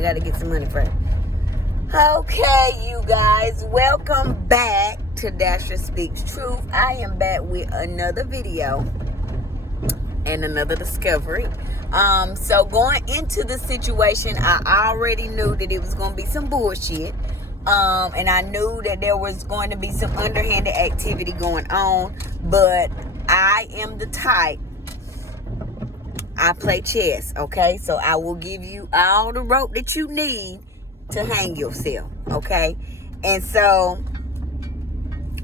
I gotta get some money first. Okay, you guys, welcome back to Dasher Speaks Truth. I am back with another video and another discovery. So going into the situation, I already knew that it was gonna be some bullshit. And I knew that there was going to be some underhanded activity going on, but I am the type. I play chess, okay? So I will give you all the rope that you need to hang yourself, okay? And so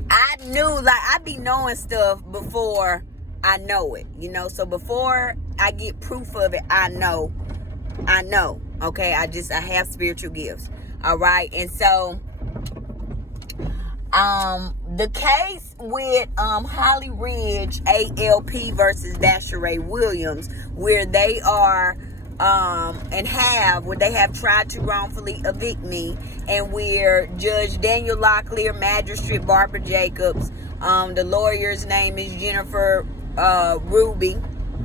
I knew, like, I be knowing stuff before I know it, you know? So before I get proof of it, I know, okay? I have spiritual gifts, all right? And so the case with Holly Ridge ALP versus Dasher Williams, where they are where they have tried to wrongfully evict me, and where Judge Daniel Locklear, Magistrate Barbara Jacobs, the lawyer's name is Jennifer Ruby,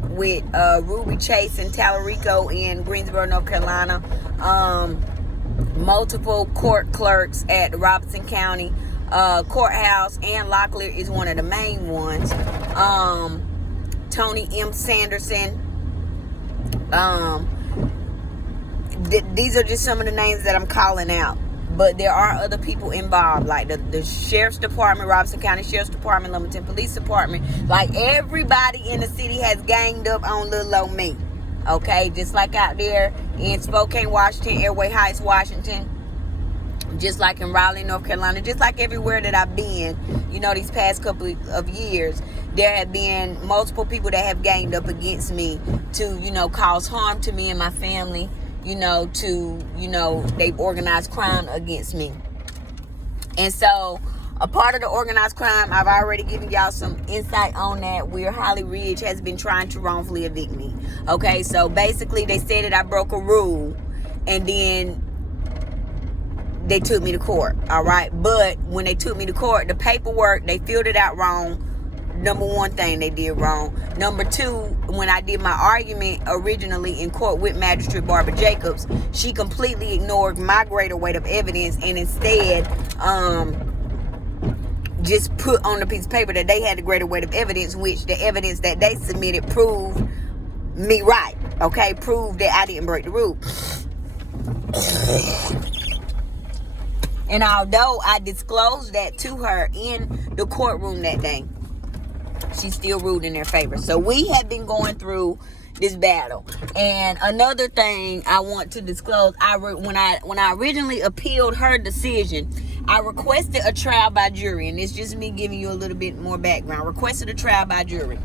with Ruby Chase and Tallarico in Greensboro, North Carolina, multiple court clerks at the Robeson County courthouse, and Locklear is one of the main ones. Tony M. Sanderson. These are just some of the names that I'm calling out, but there are other people involved, like the Sheriff's Department, Robeson County Sheriff's Department, Lumberton Police Department. Like, everybody in the city has ganged up on little old me, okay? Just like out there in Spokane, Washington, Airway Heights, Washington, just like in Raleigh, North Carolina, just like everywhere that I've been, you know, these past couple of years, there have been multiple people that have ganged up against me to, you know, cause harm to me and my family, you know, they've organized crime against me. And so a part of the organized crime, I've already given y'all some insight on that, where Holly Ridge has been trying to wrongfully evict me. Okay, so basically they said that I broke a rule, and then they took me to court, all right? But when they took me to court, the paperwork, they filled it out wrong. Number one thing they did wrong. Number two, when I did my argument originally in court with Magistrate Barbara Jacobs, she completely ignored my greater weight of evidence, and instead just put on the piece of paper that they had the greater weight of evidence, which the evidence that they submitted proved me right, okay? Proved that I didn't break the rule. And although I disclosed that to her in the courtroom that day, she still ruled in their favor. So we have been going through this battle. And another thing I want to disclose, when I originally appealed her decision, I requested a trial by jury. And it's just me giving you a little bit more background. Requested a trial by jury.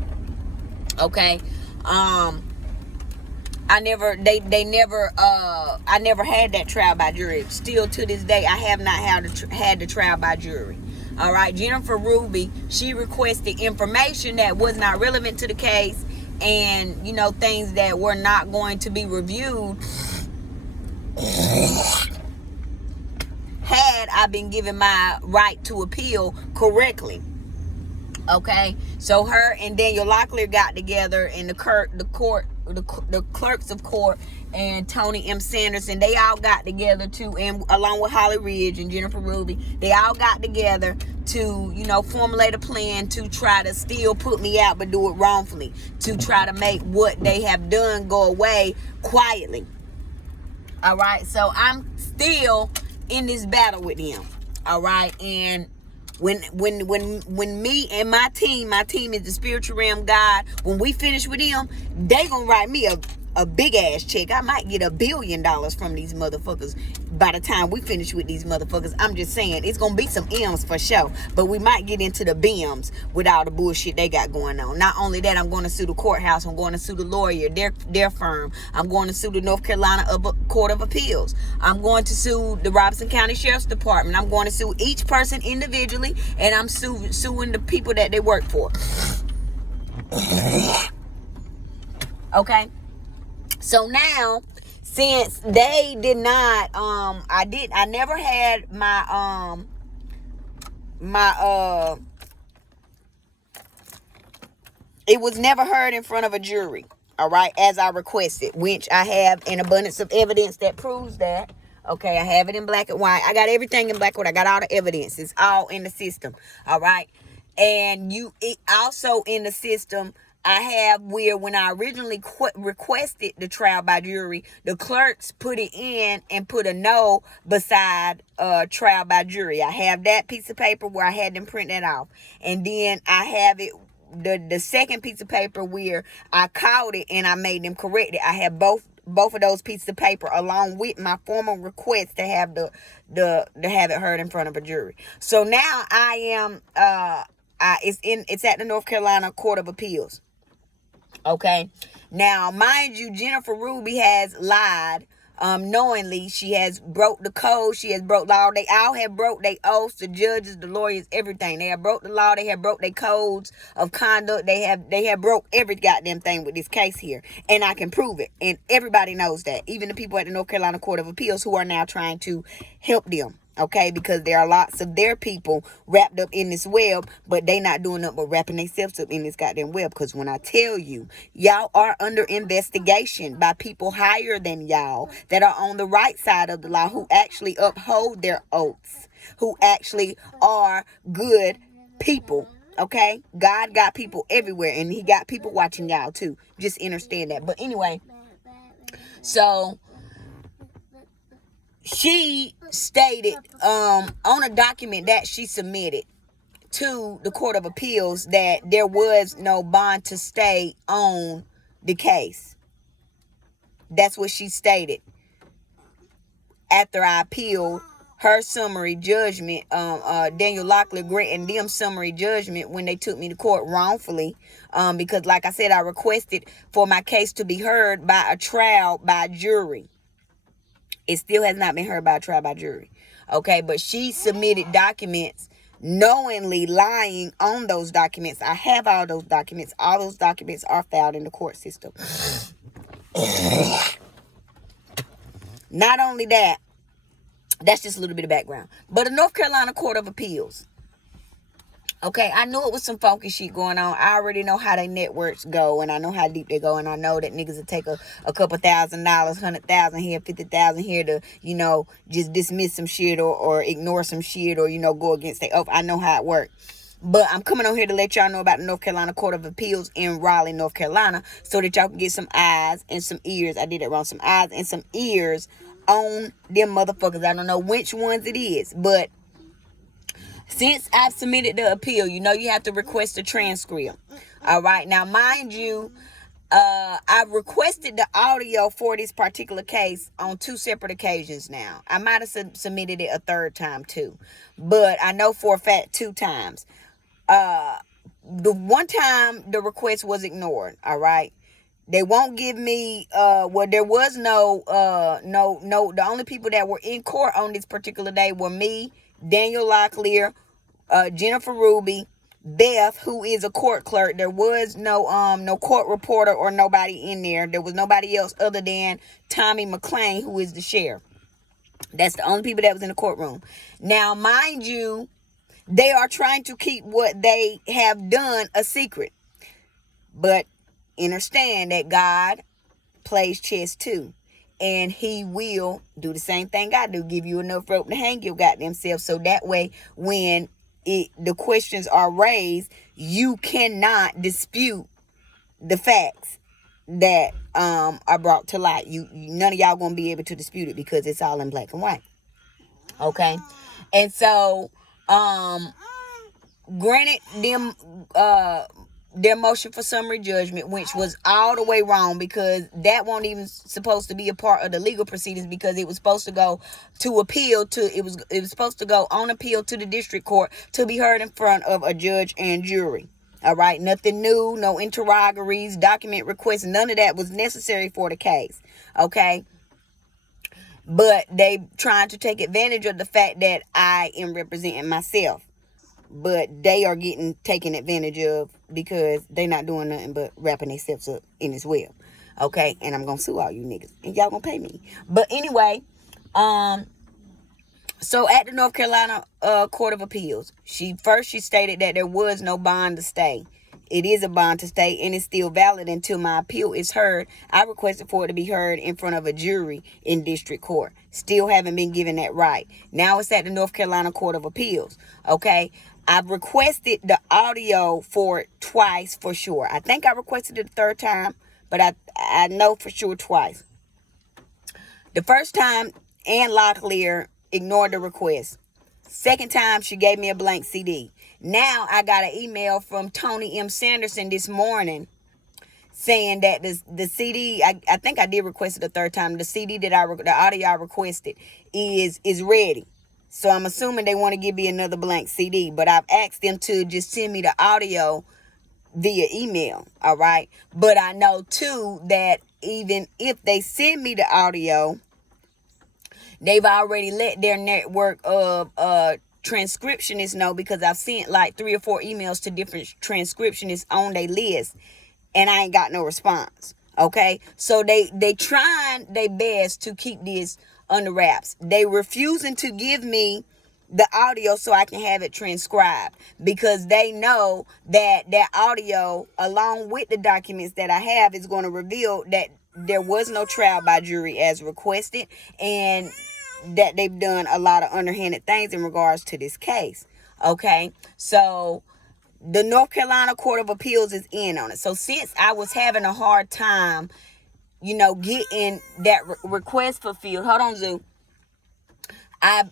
Okay. I never had that trial by jury. Still to this day, I have not had the trial by jury. All right, Jennifer Ruby, she requested information that was not relevant to the case, and, you know, things that were not going to be reviewed had I been given my right to appeal correctly. Okay, so her and Daniel Locklear got together, and the clerks of court and Tony M. Sanderson, they all got together and along with Holly Ridge and Jennifer Ruby, they all got together to, you know, formulate a plan to try to still put me out, but do it wrongfully, to try to make what they have done go away quietly. All right, so I'm still in this battle with them. All right, and when me and my team is the spiritual realm God, when we finish with them, they gonna write me a big ass check. I might get $1 billion from these motherfuckers by the time we finish with these motherfuckers. I'm just saying, it's gonna be some M's for sure, but we might get into the B's with all the bullshit they got going on. Not only that, I'm going to sue the courthouse. I'm going to sue the lawyer, their firm. I'm going to sue the North Carolina Court of Appeals. I'm going to sue the Robeson County Sheriff's Department. I'm going to sue each person individually, and I'm suing the people that they work for. Okay, so now, since they did not, I never had my it was never heard in front of a jury. all right, as I requested, which I have an abundance of evidence that proves that. Okay, I have it in black and white. I got everything in black and white. I got all the evidence. It's all in the system, all right? And it also in the system, I have where when I originally requested the trial by jury, the clerks put it in and put a no beside trial by jury. I have that piece of paper where I had them print that off. And then I have it, the second piece of paper where I called it and I made them correct it. I have both of those pieces of paper along with my formal request to have to have it heard in front of a jury. So now I am it's at the North Carolina Court of Appeals. Okay. Now, mind you, Jennifer Ruby has lied knowingly. She has broke the code. She has broke law. They all have broke their oaths, the judges, the lawyers, everything. They have broke the law. They have broke their codes of conduct. They have broke every goddamn thing with this case here. And I can prove it. And everybody knows that. Even the people at the North Carolina Court of Appeals who are now trying to help them. Okay, because there are lots of their people wrapped up in this web, but they not doing nothing but wrapping themselves up in this goddamn web. Because when I tell you, y'all are under investigation by people higher than y'all that are on the right side of the law, who actually uphold their oaths, who actually are good people. Okay, God got people everywhere, and he got people watching y'all too. Just understand that. But anyway, so she stated on a document that she submitted to the Court of Appeals that there was no bond to stay on the case. That's what she stated after I appealed her summary judgment, Daniel Locklear granting them summary judgment when they took me to court wrongfully, because like I said, I requested for my case to be heard by a trial by jury. It still has not been heard by a trial by jury. Okay, but she submitted documents knowingly lying on those documents. I have all those documents. All those documents are filed in the court system. Not only that, that's just a little bit of background. But the North Carolina Court of Appeals. Okay, I knew it was some funky shit going on. I already know how they networks go, and I know how deep they go, and I know that niggas will take a couple $1,000, 100,000 here, 50,000 here to, just dismiss some shit or ignore some shit or, go against their oath. I know how it works. But I'm coming on here to let y'all know about the North Carolina Court of Appeals in Raleigh, North Carolina, so that y'all can get some eyes and some ears. I did it wrong. Some eyes and some ears on them motherfuckers. I don't know which ones it is, but since I've submitted the appeal, you have to request a transcript. All right. Now, mind you, I've requested the audio for this particular case on 2 separate occasions now. I might have submitted it a third time too, but I know for a fact 2 times. The one time the request was ignored. All right. They won't give me, there was no, the only people that were in court on this particular day were me, Daniel Locklear, Jennifer Ruby, Beth, who is a court clerk. There was no court reporter or nobody in there. There was nobody else other than Tommy McClain, who is the sheriff. That's the only people that was in the courtroom. Now, mind you, they are trying to keep what they have done a secret. But understand that God plays chess too. And he will do the same thing I do. Give you enough rope to hang your goddamn self. So that way, when the questions are raised, you cannot dispute the facts that are brought to light. None of y'all gonna be able to dispute it because it's all in black and white. Okay? And so, granted them their motion for summary judgment, which was all the way wrong, because that wasn't even supposed to be a part of the legal proceedings, because it was supposed to go to appeal to, it was supposed to go on appeal to the district court to be heard in front of a judge and jury. All right, nothing new, no interrogatories, document requests, none of that was necessary for the case. Okay. But they trying to take advantage of the fact that I am representing myself. But they are getting taken advantage of because they not doing nothing but wrapping themselves up in this web. Okay? And I'm going to sue all you niggas. And y'all going to pay me. But anyway, so at the North Carolina Court of Appeals, she stated that there was no bond to stay It is a bond to stay, and it's still valid until my appeal is heard. I requested for it to be heard in front of a jury in district court. Still haven't been given that right. Now it's at the North Carolina Court of Appeals. Okay. I've requested the audio for it twice for sure. I think I requested it the third time, but I know for sure twice. The first time, Ann Locklear ignored the request. Second time, she gave me a blank CD. Now I got an email from Tony M. Sanderson this morning saying that the CD, I think I did request it the third time. The CD that the audio I requested is ready. So I'm assuming they want to give me another blank CD, but I've asked them to just send me the audio via email. All right. But I know too that even if they send me the audio, they've already let their network of transcriptionists know, because I've sent like 3 or 4 emails to different transcriptionists on their list, and I ain't got no response. Okay, so they trying their best to keep this under wraps. They refusing to give me the audio so I can have it transcribed, because they know that that audio, along with the documents that I have, is going to reveal that there was no trial by jury as requested, and that they've done a lot of underhanded things in regards to this case. Okay, so the North Carolina Court of Appeals is in on it. So since I was having a hard time, getting that request fulfilled, hold on, Zoo. I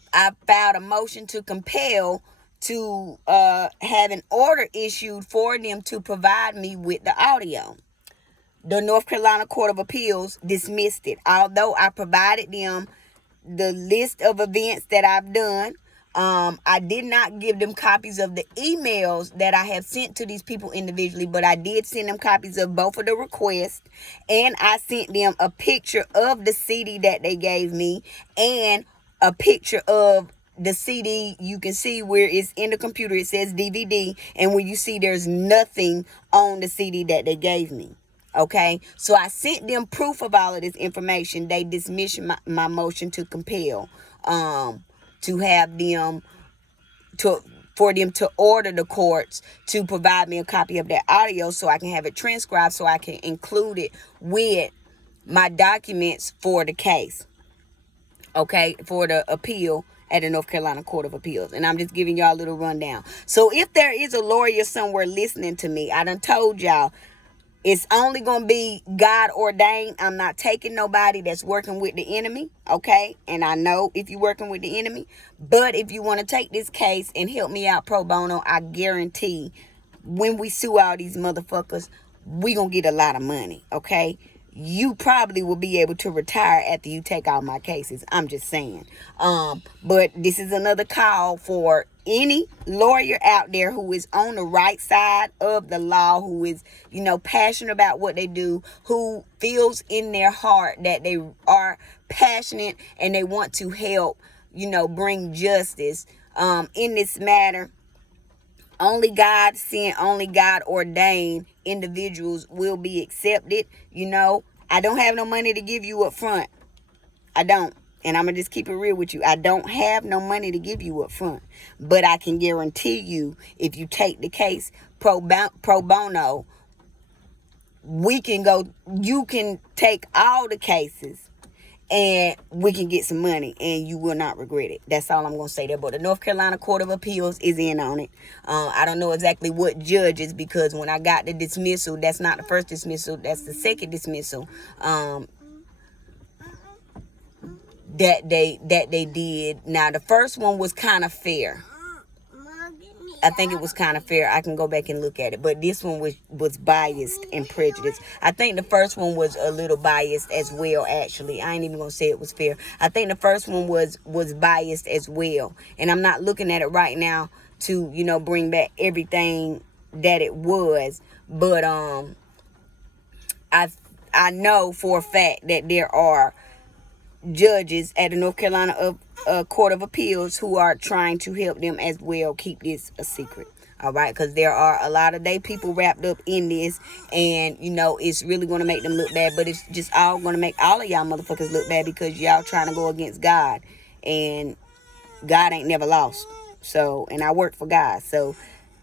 filed a motion to compel to have an order issued for them to provide me with the audio. The North Carolina Court of Appeals dismissed it, although I provided them the list of events that I've done. I did not give them copies of the emails that I have sent to these people individually, but I did send them copies of both of the requests, and I sent them a picture of the CD that they gave me and a picture of the CD. You can see where it's in the computer, it says DVD, and when you see there's nothing on the CD that they gave me. Okay, so I sent them proof of all of this information. They dismissed my motion to compel, to have them for them to order the courts to provide me a copy of that audio so I can have it transcribed, so I can include it with my documents for the case. Okay, for the appeal at the North Carolina Court of Appeals. And I'm just giving y'all a little rundown. So if there is a lawyer somewhere listening to me, I done told y'all, it's only going to be God ordained. I'm not taking nobody that's working with the enemy, okay? And I know if you're working with the enemy. But if you want to take this case and help me out pro bono, I guarantee when we sue all these motherfuckers, we going to get a lot of money, okay? You probably will be able to retire after you take all my cases. I'm just saying. But this is another call for any lawyer out there who is on the right side of the law, who is, passionate about what they do, who feels in their heart that they are passionate and they want to help, bring justice in this matter. Only God sent, only God ordained individuals will be accepted. I don't have no money to give you up front. I don't. And I'm going to just keep it real with you. I don't have no money to give you up front. But I can guarantee you, if you take the case pro bono, you can take all the cases and we can get some money and you will not regret it. That's all I'm going to say there. But the North Carolina Court of Appeals is in on it. I don't know exactly what judges, because when I got the dismissal, that's not the first dismissal, that's the second dismissal that they did. Now, the first one was kind of fair. I think it was kind of fair. I can go back and look at it. But this one was biased and prejudiced. I think the first one was a little biased as well, actually. I ain't even going to say it was fair. I think the first one was biased as well. And I'm not looking at it right now to, bring back everything that it was. But I know for a fact that there are judges at the North Carolina Court of Appeals who are trying to help them as well keep this a secret. All right, because there are a lot of day people wrapped up in this, and it's really going to make them look bad, but it's just all going to make all of y'all motherfuckers look bad, because y'all trying to go against God, and God ain't never lost. So, and I work for God, so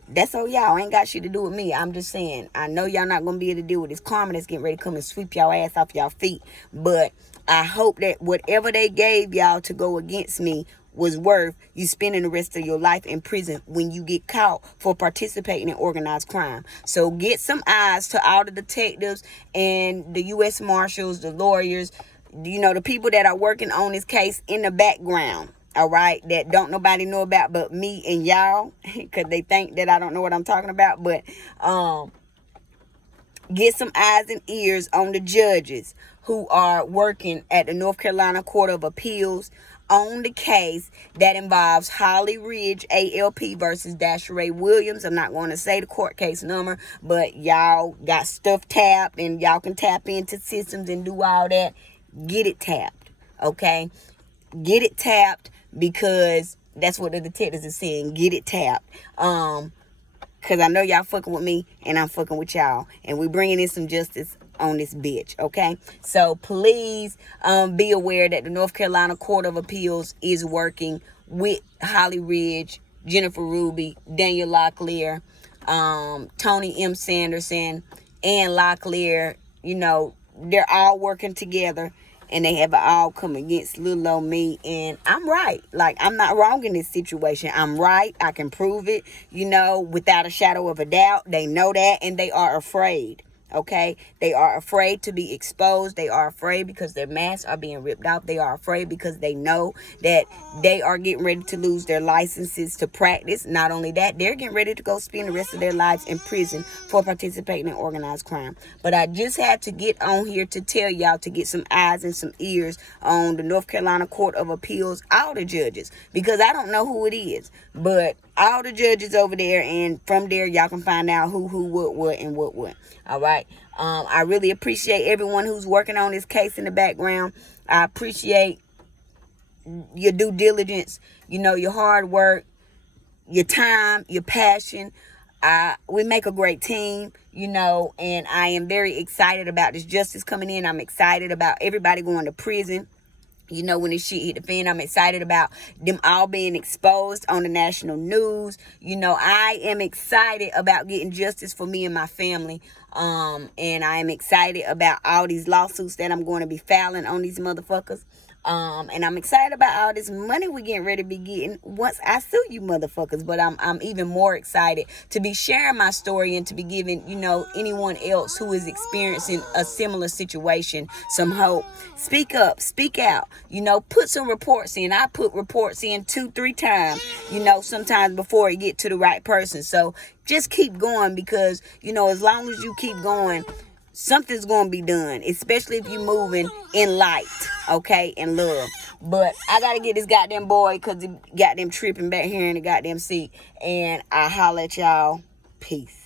That's all y'all. Ain't got shit to do with me. I'm just saying, I know y'all not gonna be able to deal with this karma that's getting ready to come and sweep y'all ass off y'all feet. But I hope that whatever they gave y'all to go against me was worth you spending the rest of your life in prison when you get caught for participating in organized crime. So get some eyes to all the detectives and the U.S. Marshals, the lawyers, the people that are working on this case in the background. All right, that don't nobody know about but me and y'all, because they think that I don't know what I'm talking about. But get some eyes and ears on the judges who are working at the North Carolina Court of Appeals on the case that involves Holly Ridge ALP versus Dasharay Williams. I'm not going to say the court case number, but y'all got stuff tapped and y'all can tap into systems and do all that. Get it tapped, okay? Get it tapped, because that's what the detectives are saying. Get it tapped. Because I know y'all fucking with me and I'm fucking with y'all. And we bringing in some justice on this bitch, okay? So please be aware that the North Carolina Court of Appeals is working with Holly Ridge, Jennifer Ruby, Daniel Locklear, Tony M. Sanderson, and Locklear. They're all working together. And they have all come against little old me. And I'm right. Like, I'm not wrong in this situation. I'm right. I can prove it, without a shadow of a doubt. They know that, and they are afraid. Okay? They are afraid to be exposed. They are afraid because their masks are being ripped off. They are afraid because they know that they are getting ready to lose their licenses to practice. Not only that, they're getting ready to go spend the rest of their lives in prison for participating in organized crime. But I just had to get on here to tell y'all to get some eyes and some ears on the North Carolina Court of Appeals, all the judges, because I don't know who it is, but all the judges over there, and from there y'all can find out who, what, and what. All right. I really appreciate everyone who's working on this case in the background. I appreciate your due diligence, your hard work, your time, your passion. We make a great team, and I am very excited about this justice coming in. I'm excited about everybody going to prison. When this shit hit the fan, I'm excited about them all being exposed on the national news. I am excited about getting justice for me and my family. And I am excited about all these lawsuits that I'm going to be filing on these motherfuckers. And I'm excited about all this money we're getting ready to be getting once I sue you motherfuckers. But I'm even more excited to be sharing my story and to be giving, anyone else who is experiencing a similar situation some hope. Speak up, speak out, put some reports in. I put reports in 2-3 times, sometimes before it get to the right person. So just keep going, because, as long as you keep going, something's gonna be done, especially if you're moving in light, okay, and love. But I gotta get this goddamn boy, because he got them tripping back here in the goddamn seat. And I'll holler at y'all. Peace.